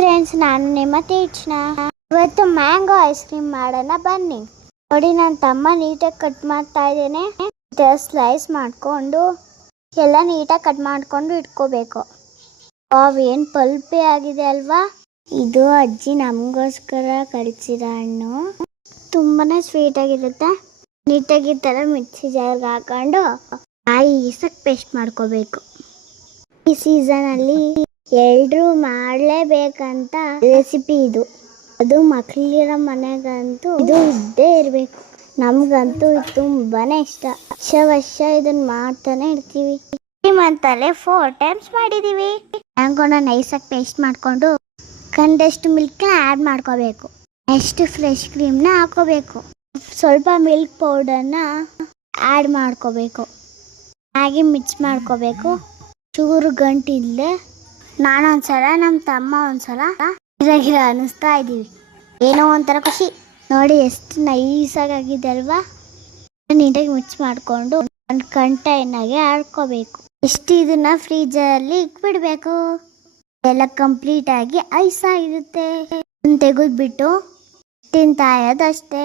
Friends, ನಾನು ನಿಮ್ಮ ತೀಕ್ಷ್ಣ. ಇವತ್ತು ಮ್ಯಾಂಗೋ ಐಸ್ ಕ್ರೀಮ್ ಮಾಡೋಣ ಬನ್ನಿ. ನೋಡಿ, ನನ್ನ ತಮ್ಮ ನೀಟಾಗಿ ಕಟ್ ಮಾಡ್ತಾ ಇದ್ದೇನೆ. ಸ್ಲೈಸ್ ಮಾಡಿಕೊಂಡು ಎಲ್ಲ ನೀಟಾಗಿ ಕಟ್ ಮಾಡಿಕೊಂಡು ಇಟ್ಕೋಬೇಕು. ಅವೇನು ಪಲ್ಪೆ ಆಗಿದೆ ಅಲ್ವಾ. ಇದು ಅಜ್ಜಿ ನಮಗೋಸ್ಕರ ಕಳಿಸಿರೋ ಹಣ್ಣು. ತುಂಬಾನೇ ಸ್ವೀಟ್ ಆಗಿರುತ್ತೆ. ನೀಟಾಗಿ ಈ ಥರ ಮಿಕ್ಸಿ ಜಾರ್ಗೆ ಹಾಕೊಂಡು ಈಸಕ್ಕೆ ಪೇಸ್ಟ್ ಮಾಡ್ಕೋಬೇಕು. ಈ ಸೀಸನಲ್ಲಿ ಎಲ್ರೂ ಮಾಡಲೇಬೇಕಂತ ರೆಸಿಪಿ ಇದು. ಅದು ಮಕ್ಕಳಿರೋ ಮನೆಗಂತೂ ಇದು ಇದ್ದೇ ಇರಬೇಕು. ನಮಗಂತೂ ಇದು ತುಂಬಾನೇ ಇಷ್ಟ. ವರ್ಷ ಇದನ್ನ ಮಾಡ್ತಾನೆ ಇರ್ತೀವಿ. ಈ ಮಂತಲ್ಲೇ 4 ಟೈಮ್ಸ್ ಮಾಡಿದೀವಿ. ಮ್ಯಾಂಗೋನ ನೈಸಾಗಿ ಪೇಸ್ಟ್ ಮಾಡಿಕೊಂಡು ಕಂಡಷ್ಟು ಮಿಲ್ಕ್ನ ಆ್ಯಡ್ ಮಾಡ್ಕೋಬೇಕು. ನೆಕ್ಸ್ಟ್ ಫ್ರೆಶ್ ಕ್ರೀಮ್ನ ಹಾಕೋಬೇಕು. ಸ್ವಲ್ಪ ಮಿಲ್ಕ್ ಪೌಡರ್ನ ಆ್ಯಡ್ ಮಾಡ್ಕೋಬೇಕು. ಹಾಗೆ ಮಿಕ್ಸ್ ಮಾಡ್ಕೋಬೇಕು. ಚೂರು ಗಂಟಿಲ್ಲದೆ ನಾನೊಂದ್ಸಲ, ನಮ್ಮ ತಮ್ಮ ಒಂದ್ಸಲ ಗಿರ ಅನ್ನಿಸ್ತಾ ಇದ್ದೀವಿ. ಏನೋ ಒಂಥರ ಖುಷಿ. ನೋಡಿ ಎಷ್ಟು ನೈಸಾಗಿ ಆಗಿದೆ ಅಲ್ವಾ. ನೀಟಾಗಿ ಮಿಕ್ಸ್ ಮಾಡಿಕೊಂಡು ಒಂದು ಕಂಟೈನರ್ಗೆ ಹಾಡ್ಕೋಬೇಕು. ಎಷ್ಟು ಇದನ್ನ ಫ್ರೀಜಲ್ಲಿ ಇಟ್ಬಿಡ್ಬೇಕು. ಎಲ್ಲ ಕಂಪ್ಲೀಟ್ ಆಗಿ ಐಸ್ ಆಗಿರುತ್ತೆ. ತೆಗೆದ್ಬಿಟ್ಟು ತಿಂತಾ ಇರೋದಷ್ಟೇ.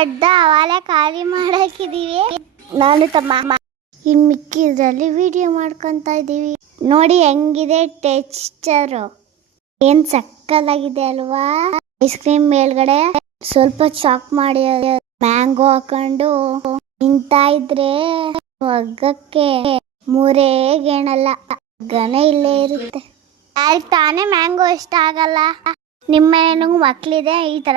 ಅಡ್ಡ ಅವಾಲೆ ಖಾಲಿ ಮಾಡಾಕಿದೀವಿ. ನಾನು ತಮ್ಮ ಇನ್ನು ಮಿಕ್ಕಿದ್ರಲ್ಲಿ ವಿಡಿಯೋ ಮಾಡ್ಕೊತಾ ಇದ್ದೀವಿ. ನೋಡಿ ಹೆಂಗಿದೆ ಟೆಕ್ಸ್ಚರು. ಏನು ಸಕ್ಕತ್ತಾಗಿದೆ ಅಲ್ವಾ. ಐಸ್ ಕ್ರೀಮ್ ಮೇಲ್ಗಡೆ ಸ್ವಲ್ಪ ಚಾಕ್ ಮಾಡಿ ಮ್ಯಾಂಗೋ ಹಾಕೊಂಡು ತಿಂತಾ ಇದ್ರೆ ಒಗ್ಗಕ್ಕೆ ಮೂರೇ ಗೇಣಲ್ಲ, ಗನ ಇಲ್ಲೇ ಇರುತ್ತೆ. ತಾನೇ ಮ್ಯಾಂಗೋ ಇಷ್ಟ ಆಗಲ್ಲ. ನಿಮ್ಮ ಮಕ್ಳಿದೆ ಈ ಥರ